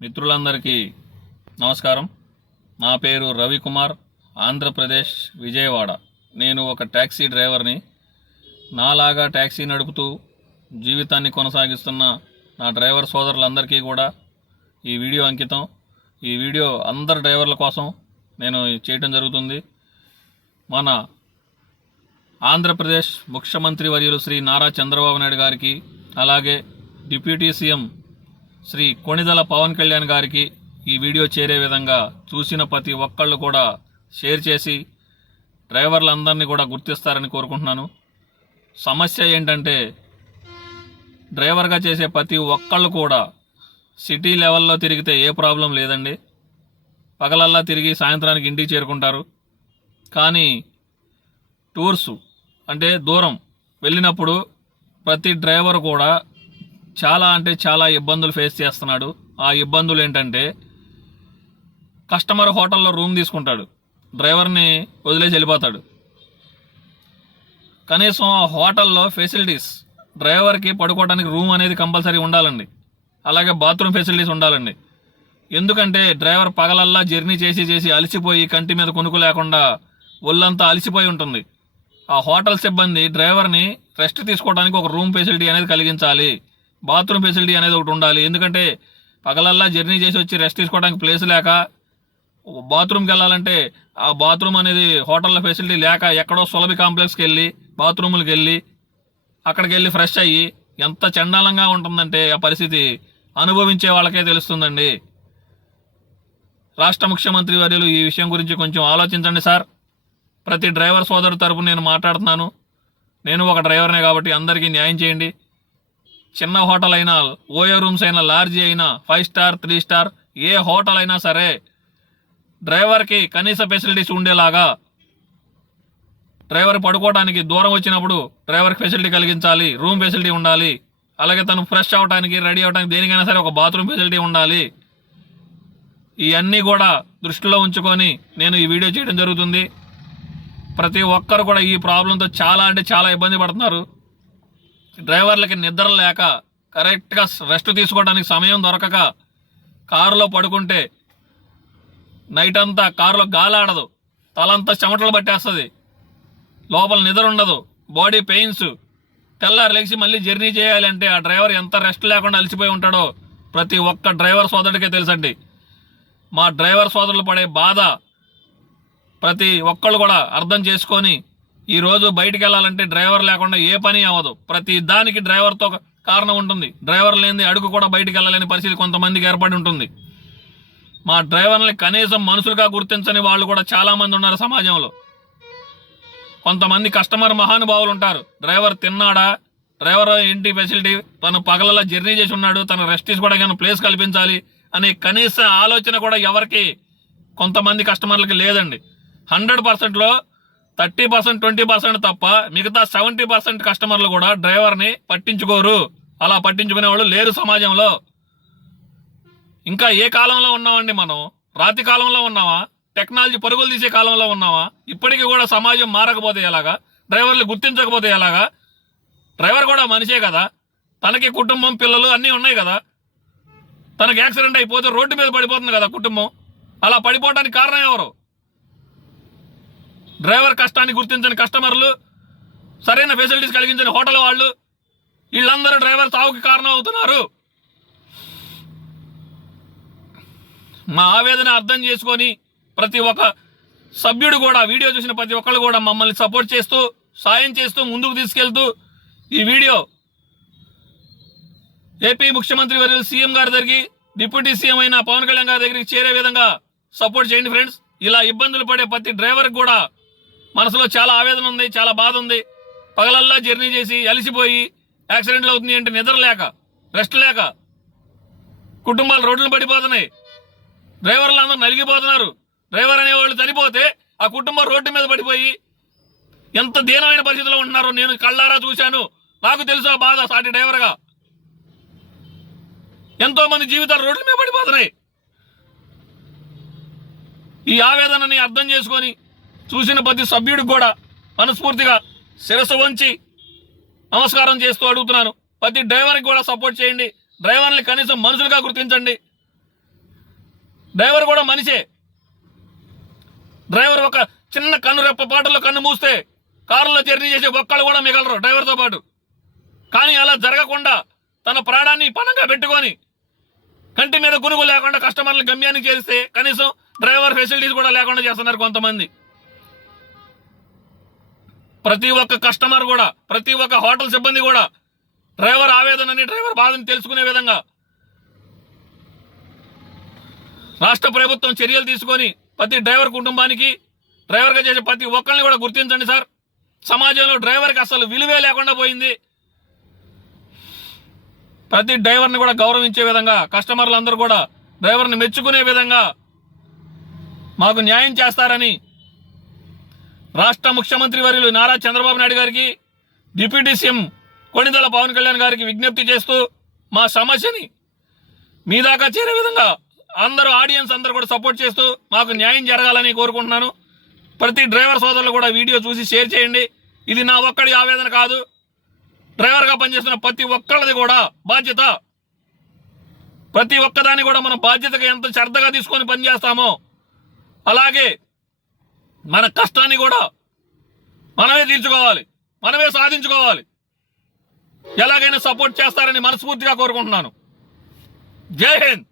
మిత్రులందరికీ నమస్కారం. నా పేరు రవికుమార్ ఆంధ్రప్రదేశ్ విజయవాడ. నేను ఒక ట్యాక్సీ డ్రైవర్ని. నాలాగా ట్యాక్సీ నడుపుతూ జీవితాన్ని కొనసాగిస్తున్న నా డ్రైవర్ సోదరులందరికీ కూడా ఈ వీడియో అంకితం. ఈ వీడియో అందరు డ్రైవర్ల కోసం నేను చేయటం జరుగుతుంది. మన ఆంధ్రప్రదేశ్ ముఖ్యమంత్రి వర్యులు శ్రీ నారా చంద్రబాబు నాయుడు గారికి అలాగే డిప్యూటీ సీఎం శ్రీ కొణిదల పవన్ కళ్యాణ్ గారికి ఈ వీడియో చేరే విధంగా చూసిన ప్రతి ఒక్కళ్ళు కూడా షేర్ చేసి డ్రైవర్లందరినీ కూడా గుర్తిస్తారని కోరుకుంటున్నాను. సమస్య ఏంటంటే డ్రైవర్గా చేసే ప్రతి ఒక్కళ్ళు కూడా సిటీ లెవెల్లో తిరిగితే ఏ ప్రాబ్లం లేదండి. పగలల్లా తిరిగి సాయంత్రానికి ఇంటికి చేరుకుంటారు. కానీ టూర్స్ అంటే దూరం వెళ్ళినప్పుడు ప్రతి డ్రైవర్ కూడా చాలా అంటే చాలా ఇబ్బందులు ఫేస్ చేస్తున్నాడు. ఆ ఇబ్బందులు ఏంటంటే కస్టమర్ హోటల్లో రూమ్ తీసుకుంటాడు. డ్రైవర్ని వదిలేసి వెళ్ళిపోతాడు. కనీసం ఆ హోటల్లో ఫెసిలిటీస్ డ్రైవర్కి పడుకోవడానికి రూమ్ అనేది కంపల్సరీ ఉండాలండి. అలాగే బాత్రూమ్ ఫెసిలిటీస్ ఉండాలండి. ఎందుకంటే డ్రైవర్ పగలల్లా జర్నీ చేసి చేసి అలసిపోయి కంటి మీద కొనుక్కు లేకుండా ఒళ్ళంతా అలసిపోయి ఉంటుంది. ఆ హోటల్ సిబ్బంది డ్రైవర్ని రెస్ట్ తీసుకోవడానికి ఒక రూమ్ ఫెసిలిటీ అనేది కలిగించాలి. బాత్రూమ్ ఫెసిలిటీ అనేది ఒకటి ఉండాలి. ఎందుకంటే పగలల్లా జర్నీ చేసి వచ్చి రెస్ట్ తీసుకోవడానికి ప్లేస్ లేక బాత్రూమ్కి వెళ్ళాలంటే ఆ బాత్రూమ్ అనేది హోటల్లో ఫెసిలిటీ లేక ఎక్కడో సులభి కాంప్లెక్స్కి వెళ్ళి బాత్రూములకు వెళ్ళి అక్కడికి వెళ్ళి ఫ్రెష్ అయ్యి ఎంత చండాలంగా ఉంటుందంటే ఆ పరిస్థితి అనుభవించే వాళ్ళకే తెలుస్తుందండి. రాష్ట్ర ముఖ్యమంత్రి వర్యులు ఈ విషయం గురించి కొంచెం ఆలోచించండి సార్. ప్రతి డ్రైవర్ సోదరు తరపు నేను మాట్లాడుతున్నాను. నేను ఒక డ్రైవర్నే కాబట్టి అందరికీ న్యాయం చేయండి. చిన్న హోటల్ అయినా ఓయో రూమ్స్ అయినా లార్జీ అయినా ఫైవ్ స్టార్ త్రీ స్టార్ ఏ హోటల్ అయినా సరే డ్రైవర్కి కనీస ఫెసిలిటీస్ ఉండేలాగా డ్రైవర్ పడుకోవడానికి దూరం వచ్చినప్పుడు డ్రైవర్కి ఫెసిలిటీ కలిగించాలి రూమ్ ఫెసిలిటీ ఉండాలి అలాగే తను ఫ్రెష్ అవడానికి రెడీ అవడానికి దేనికైనా సరే ఒక బాత్రూమ్ ఫెసిలిటీ ఉండాలి. ఇవన్నీ కూడా దృష్టిలో ఉంచుకొని నేను ఈ వీడియో చేయడం జరుగుతుంది. ప్రతి ఒక్కరు కూడా ఈ ప్రాబ్లంతో చాలా అంటే చాలా ఇబ్బంది పడుతున్నారు. డ్రైవర్లకి నిద్ర లేక కరెక్ట్గా రెస్ట్ తీసుకోవడానికి సమయం దొరకక కారులో పడుకుంటే నైట్ అంతా కారులో గాలి ఆడదు తలంతా చెమటలు పట్టేస్తుంది. లోపల నిద్ర ఉండదు. Body pains. తెల్లారి లేచి మళ్ళీ జర్నీ చేయాలంటే ఆ డ్రైవర్ ఎంత రెస్ట్ లేకుండా అలసిపోయి ఉంటాడో ప్రతి ఒక్క డ్రైవర్ సోదరుడికే తెలుసండి. మా డ్రైవర్ సోదరులు పడే బాధ ప్రతి ఒక్కళ్ళు కూడా అర్థం చేసుకొని ఈ రోజు బయటికి వెళ్ళాలంటే డ్రైవర్ లేకుండా ఏ పని అవ్వదు. ప్రతి దానికి డ్రైవర్తో కారణం ఉంటుంది. డ్రైవర్ లేని అడుగు కూడా బయటికి వెళ్ళలేని పరిస్థితి కొంతమందికి ఏర్పడి ఉంటుంది. మా డ్రైవర్ని కనీసం మనుషులుగా గుర్తించని వాళ్ళు కూడా చాలామంది ఉన్నారు సమాజంలో. కొంతమంది కస్టమర్ మహానుభావులు ఉంటారు. డ్రైవర్ తిన్నాడా? డ్రైవర్ ఇంటి ఫెసిలిటీ తను పగలలా జర్నీ చేసి ఉన్నాడు. తన రెస్ట్ తీసుకోవడానికి ప్లేస్ కల్పించాలి అనే కనీస ఆలోచన కూడా ఎవరికి కొంతమంది కస్టమర్లకి లేదండి. హండ్రెడ్ పర్సెంట్లో థర్టీ పర్సెంట్ ట్వంటీ పర్సెంట్ తప్ప మిగతా సెవెంటీ పర్సెంట్ కస్టమర్లు కూడా డ్రైవర్ని పట్టించుకోరు. అలా పట్టించుకునే వాళ్ళు లేరు సమాజంలో. ఇంకా ఏ కాలంలో ఉన్నామండి మనం? రాతి కాలంలో ఉన్నావా టెక్నాలజీ పరుగులు తీసే కాలంలో ఉన్నావా ఇప్పటికీ కూడా సమాజం మారకపోతే ఎలాగా? డ్రైవర్లు గుర్తించకపోతే ఎలాగా? డ్రైవర్ కూడా మనిషే కదా. తనకి కుటుంబం పిల్లలు అన్నీ ఉన్నాయి కదా. తనకి యాక్సిడెంట్ అయిపోతే రోడ్డు మీద పడిపోతుంది కదా కుటుంబం. అలా పడిపోవడానికి కారణం ఎవరు? డ్రైవర్ కష్టాన్ని గుర్తించని కస్టమర్లు సరైన ఫెసిలిటీస్ కలిగించని హోటల్ వాళ్ళు వీళ్ళందరూ డ్రైవర్ సావుకి కారణం అవుతున్నారు మా ఆవేదన అర్థం చేసుకొని ప్రతి ఒక్క సభ్యుడు కూడా వీడియో చూసిన ప్రతి ఒక్కళ్ళు కూడా మమ్మల్ని సపోర్ట్ చేస్తూ సాయం చేస్తూ ముందుకు తీసుకెళ్తూ ఈ వీడియో ఏపీ ముఖ్యమంత్రి వర్యులు సీఎం గారి దగ్గరికి డిప్యూటీ సీఎం అయిన పవన్ కళ్యాణ్ గారి దగ్గరికి చేరే విధంగా సపోర్ట్ చేయండి ఫ్రెండ్స్. ఇలా ఇబ్బందులు పడే ప్రతి డ్రైవర్ కూడా మనసులో చాలా ఆవేదన ఉంది చాలా బాధ ఉంది. పగలల్లా జర్నీ చేసి అలిసిపోయి యాక్సిడెంట్లు అవుతుంది అంటే నిద్ర లేక రెస్ట్ లేక కుటుంబాలు రోడ్లు పడిపోతున్నాయి. డ్రైవర్లు అందరూ నలిగిపోతున్నారు. డ్రైవర్ అనేవాళ్ళు చనిపోతే ఆ కుటుంబం రోడ్డు మీద పడిపోయి ఎంత దీనమైన పరిస్థితిలో ఉంటున్నారో నేను కళ్ళారా చూశాను. నాకు తెలుసు ఆ బాధ సాటి డ్రైవర్గా. ఎంతో మంది జీవితాలు రోడ్ల మీద పడిపోతున్నాయి. ఈ ఆవేదనని అర్థం చేసుకొని చూసిన ప్రతి సభ్యుడికి కూడా మనస్ఫూర్తిగా శిరస్సు వంచి నమస్కారం చేస్తూ అడుగుతున్నాను. ప్రతి డ్రైవర్కి కూడా సపోర్ట్ చేయండి. డ్రైవర్ని కనీసం మనుషులుగా గుర్తించండి. డ్రైవర్ కూడా మనిషే. డ్రైవర్ ఒక చిన్న కన్ను రెప్ప పాటల్లో కన్ను మూస్తే కారులో జర్నీ చేసే ఒక్కళ్ళు కూడా మిగలరు డ్రైవర్తో పాటు. కానీ అలా జరగకుండా తన ప్రాణాన్ని పణంగా పెట్టుకొని కంటి మీద గునుగు లేకుండా కస్టమర్ల గమ్యాన్ని చేస్తే కనీసం డ్రైవర్ ఫెసిలిటీస్ కూడా లేకుండా చేస్తున్నారు కొంతమంది. ప్రతి ఒక్క కస్టమర్ కూడా ప్రతి ఒక్క హోటల్ సిబ్బంది కూడా డ్రైవర్ ఆవేదనని డ్రైవర్ బాధని తెలుసుకునే విధంగా రాష్ట్ర ప్రభుత్వం చర్యలు తీసుకొని ప్రతి డ్రైవర్ కుటుంబానికి డ్రైవర్గా చేసే ప్రతి ఒక్కరిని కూడా గుర్తించండి సార్. సమాజంలో డ్రైవర్కి అసలు విలువే లేకుండా పోయింది. ప్రతి డ్రైవర్ని కూడా గౌరవించే విధంగా కస్టమర్లందరూ కూడా డ్రైవర్ని మెచ్చుకునే విధంగా మాకు న్యాయం చేస్తారని రాష్ట్ర ముఖ్యమంత్రి వర్యులు నారా చంద్రబాబు నాయుడు గారికి డిప్యూటీ సీఎం కొణిదల పవన్ కళ్యాణ్ గారికి విజ్ఞప్తి చేస్తూ మా సమస్యని మీ దాకా చేరే విధంగా అందరూ ఆడియన్స్ అందరూ కూడా సపోర్ట్ చేస్తూ మాకు న్యాయం జరగాలని కోరుకుంటున్నాను. ప్రతి డ్రైవర్ సోదరులు కూడా వీడియో చూసి షేర్ చేయండి. ఇది నా ఒక్కడి ఆవేదన కాదు. డ్రైవర్గా పనిచేస్తున్న ప్రతి ఒక్కళ్ళది కూడా బాధ్యత. ప్రతి ఒక్కదాన్ని కూడా మనం బాధ్యతగా ఎంత శ్రద్ధగా తీసుకొని పనిచేస్తామో అలాగే మన కష్టాన్ని కూడా మనమే తీర్చుకోవాలి. మనమే సాధించుకోవాలి. ఎలాగైనా సపోర్ట్ చేస్తారని మనస్ఫూర్తిగా కోరుకుంటున్నాను. జై హింద్.